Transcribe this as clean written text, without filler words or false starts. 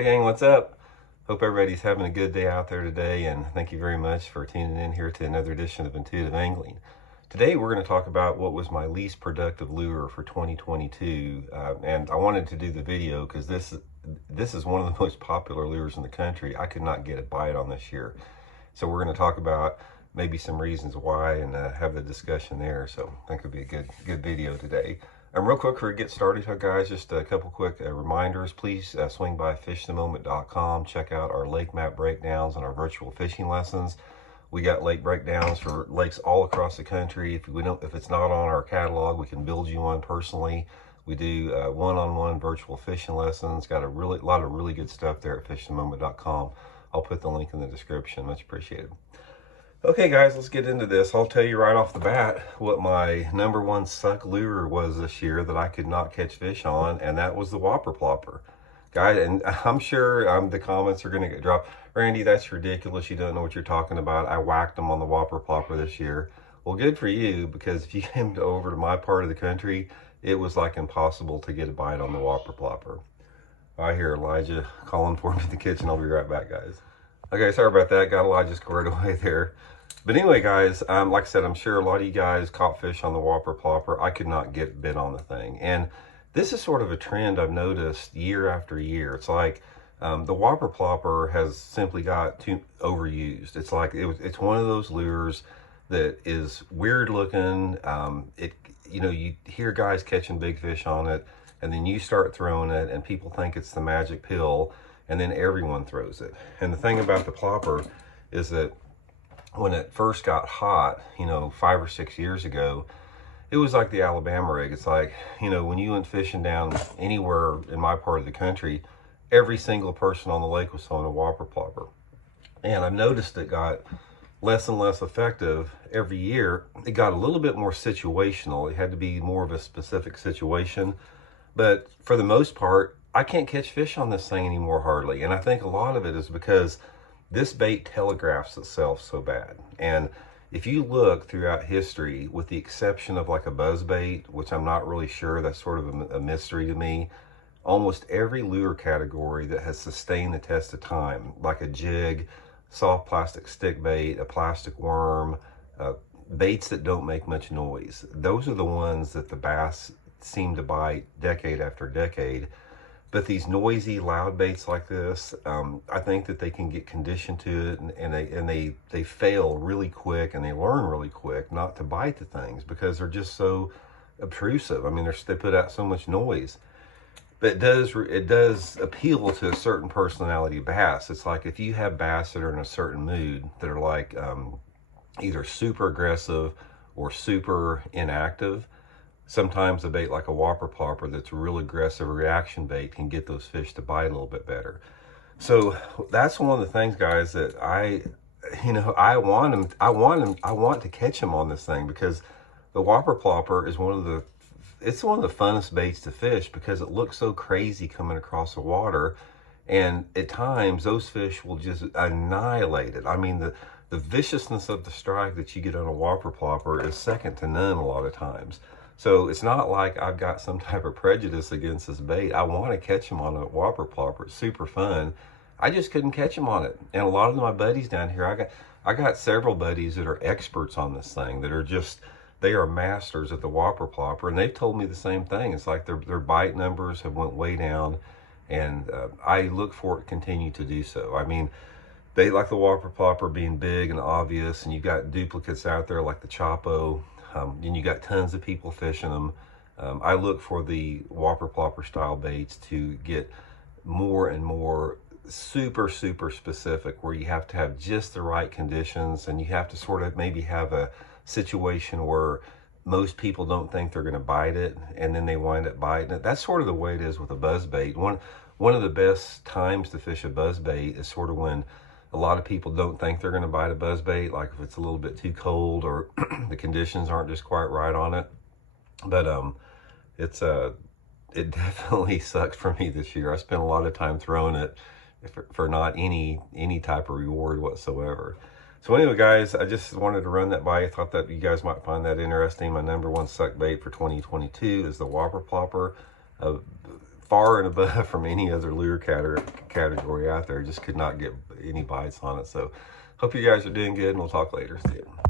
Hey gang, what's up? Hope everybody's having a good day out there today, and thank you very much for tuning in here to another edition of Intuitive Angling. Today we're going to talk about what was my least productive lure for 2022, and I wanted to do the video because this is one of the most popular lures in the country. I could not get a bite on this year, so we're going to talk about maybe some reasons why and have the discussion there. So I think it'll be a good video today. Real quick before we get started here, guys, just a couple quick reminders. Please swing by fishthemoment.com. Check out our lake map breakdowns and our virtual fishing lessons. We got lake breakdowns for lakes all across the country. If it's not on our catalog, we can build you one personally. We do one-on-one virtual fishing lessons. Got a lot of really good stuff there at fishthemoment.com. I'll put the link in the description. Much appreciated. Okay guys, let's get into this. I'll tell you right off the bat what my #1 suck lure was this year that I could not catch fish on, and that was the Whopper Plopper. Guys, and I'm sure the comments are going to get dropped. Randy, that's ridiculous. You don't know what you're talking about. I whacked them on the Whopper Plopper this year. Well, good for you, because if you came over to my part of the country, it was like impossible to get a bite on the Whopper Plopper. I hear Elijah calling for me in the kitchen. I'll be right back, guys. Okay, sorry about that. Got Elijah squared away there. But anyway, guys, like I said, I'm sure a lot of you guys caught fish on the Whopper Plopper. I could not get bit on the thing. And this is sort of a trend I've noticed year after year. It's like the Whopper Plopper has simply got too overused. It's like it's one of those lures that is weird looking. You hear guys catching big fish on it, and then you start throwing it, and people think it's the magic pill, and then everyone throws it. And the thing about the plopper is that when it first got hot, 5 or 6 years ago, it was like the Alabama rig. It's like, when you went fishing down anywhere in my part of the country, every single person on the lake was throwing a Whopper Plopper. And I've noticed it got less and less effective every year. It got a little bit more situational. It had to be more of a specific situation. But for the most part, I can't catch fish on this thing anymore hardly. And I think a lot of it is because this bait telegraphs itself so bad. And if you look throughout history, with the exception of like a buzz bait, which I'm not really sure, that's sort of a mystery to me, almost every lure category that has sustained the test of time, like a jig, soft plastic stick bait, a plastic worm, baits that don't make much noise, those are the ones that the bass seem to bite decade after decade. But these noisy, loud baits like this, I think that they can get conditioned to it, and they fail really quick, and they learn really quick not to bite the things because they're just so obtrusive. I mean, they put out so much noise. But it does appeal to a certain personality bass. It's like if you have bass that are in a certain mood, that are like either super aggressive or super inactive, sometimes a bait like a Whopper Plopper that's a real aggressive reaction bait can get those fish to bite a little bit better. So that's one of the things, guys, that I want to catch them on this thing, because the Whopper Plopper is one of the funnest baits to fish because it looks so crazy coming across the water. And at times those fish will just annihilate it. I mean, the viciousness of the strike that you get on a Whopper Plopper is second to none a lot of times. So it's not like I've got some type of prejudice against this bait. I want to catch them on a Whopper Plopper. It's super fun. I just couldn't catch them on it. And a lot of my buddies down here, I got several buddies that are experts on this thing, that are they are masters at the Whopper Plopper, and they've told me the same thing. It's like their bite numbers have went way down, and I look for it to continue to do so. I mean, they like the Whopper Plopper being big and obvious, and you've got duplicates out there like the Chapo. And you got tons of people fishing them. I look for the Whopper Plopper style baits to get more and more super specific, where you have to have just the right conditions, and you have to sort of maybe have a situation where most people don't think they're going to bite it, and then they wind up biting it. That's sort of the way it is with a buzz bait. One of the best times to fish a buzz bait is sort of when a lot of people don't think they're going to bite a buzz bait, like if it's a little bit too cold or the conditions aren't just quite right on it. But it definitely sucked for me this year. I spent a lot of time throwing it for not any type of reward whatsoever. So anyway, guys, I just wanted to run that by you. I thought that you guys might find that interesting. My #1 suck bait for 2022 is the Whopper Plopper. far and above from any other lure category out there. Just could not get any bites on it. So hope you guys are doing good, and we'll talk later. See you.